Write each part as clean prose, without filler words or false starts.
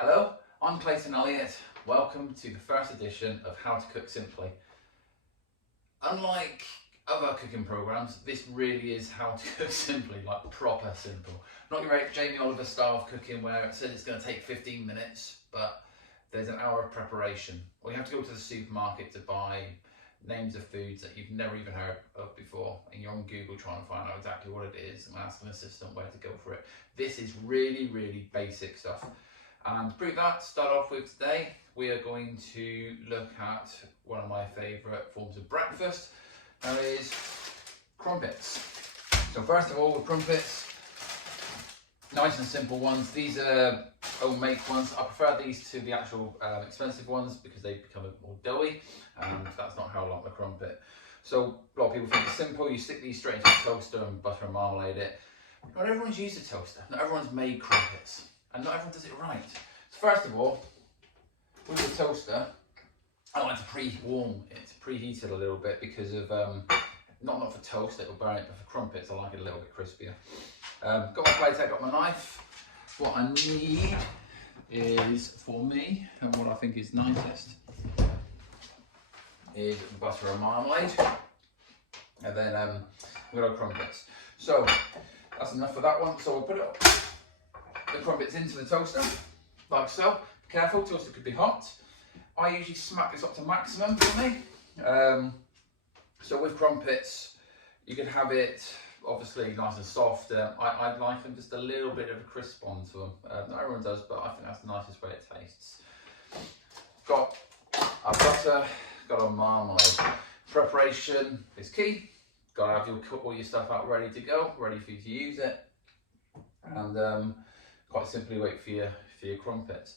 Hello, I'm Clayton Elliott. Welcome to the first edition of How to Cook Simply. Unlike other cooking programs, this really is how to cook simply, like proper simple. Not your Jamie Oliver style of cooking where it says it's going to take 15 minutes, but there's an hour of preparation. Or you have to go to the supermarket to buy names of foods that you've never even heard of before, and you're on Google trying to find out exactly what it is and ask an assistant where to go for it. This is really basic stuff. And to prove that, to start off with today, we are going to look at one of my favourite forms of breakfast, that is crumpets. So first of all, with crumpets, nice and simple ones. These are homemade ones. I prefer these to the actual expensive ones because they become a bit more doughy, and that's not how I like my crumpet. So a lot of people think it's simple. You stick these straight into a toaster and butter and marmalade it. Not everyone's used a toaster. Not everyone's made crumpets. And not everyone does it right. So first of all, with the toaster, I like to pre-warm it, preheat it a little bit because of, not for toast, it will burn it, but for crumpets, I like it a little bit crispier. Got my plate, I've got my knife. What I need is, for me, and what I think is nicest, is butter and marmalade. And then we've got our crumpets. So that's enough for that one. So we'll put the crumpets into the toaster, like so. Be careful, toaster could be hot. I usually smack this up to maximum for me. So with crumpets, you can have it obviously nice and soft. I like them just a little bit of a crisp onto them. Not everyone does, but I think that's the nicest way it tastes. Got our butter, got our marmalade. Preparation is key. Got to have all your stuff out ready to go, ready for you to use it. And quite simply wait for your crumpets.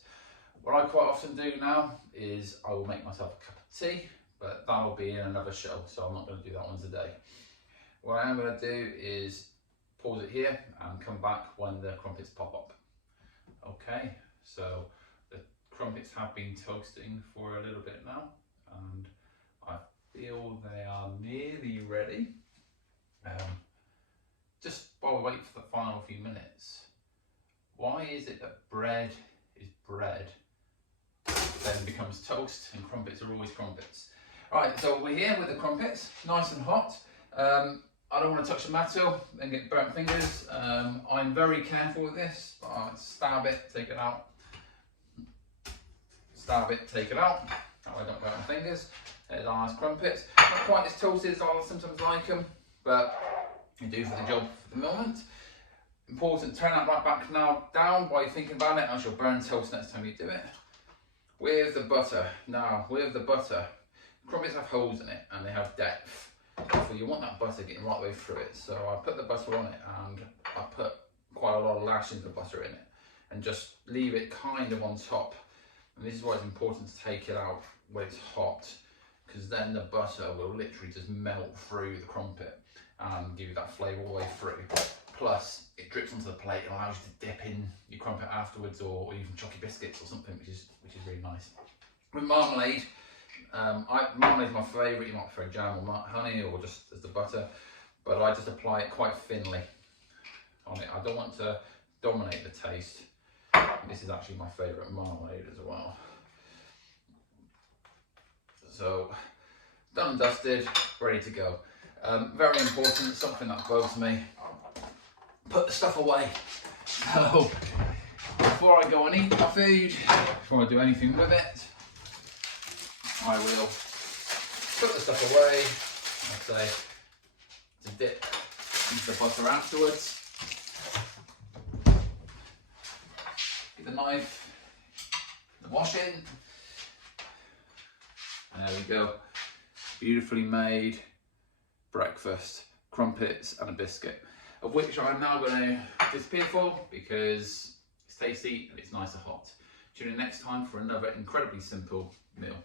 What I quite often do now is I will make myself a cup of tea, but that'll be in another show, so I'm not going to do that one today. What I am going to do is pause it here and come back when the crumpets pop up. Okay, so the crumpets have been toasting for a little bit now, and I feel they are nearly ready. Just while we wait for the final few minutes, why is it that bread is bread, then becomes toast, and crumpets are always crumpets? Alright, so we're here with the crumpets, nice and hot. I don't want to touch the metal and get burnt fingers. I'm very careful with this. I stab it, take it out. Stab it, take it out. That way I don't burn my fingers. There's our nice crumpets. Not quite as toasted as I sometimes like them, but they do for the job for the moment. Important, turn that right back now down while you're thinking about it, else you'll burn toast next time you do it. With the butter, crumpets have holes in it and they have depth. Therefore you want that butter getting right the way through it. So I put the butter on it and I put quite a lot of lashings of butter in it and just leave it kind of on top. And this is why it's important to take it out when it's hot, because then the butter will literally just melt through the crumpet and give you that flavour all the way through. Plus, it drips onto the plate and allows you to dip in your crumpet afterwards, or even choccy biscuits or something, which is really nice. With marmalade, marmalade is my favourite. You might prefer jam or honey or just as the butter, but I just apply it quite thinly on it. I don't want to dominate the taste. This is actually my favourite marmalade as well. So, done and dusted, ready to go. Very important, something that bugs me. Put the stuff away. So, before I go and eat my food, before I do anything with it, I will put the stuff away, I'd say, to dip into the butter afterwards. Get the knife, the washing. There we go. Beautifully made breakfast, crumpets and a biscuit, of which I'm now going to disappear for because it's tasty and it's nice and hot. Tune in next time for another incredibly simple meal.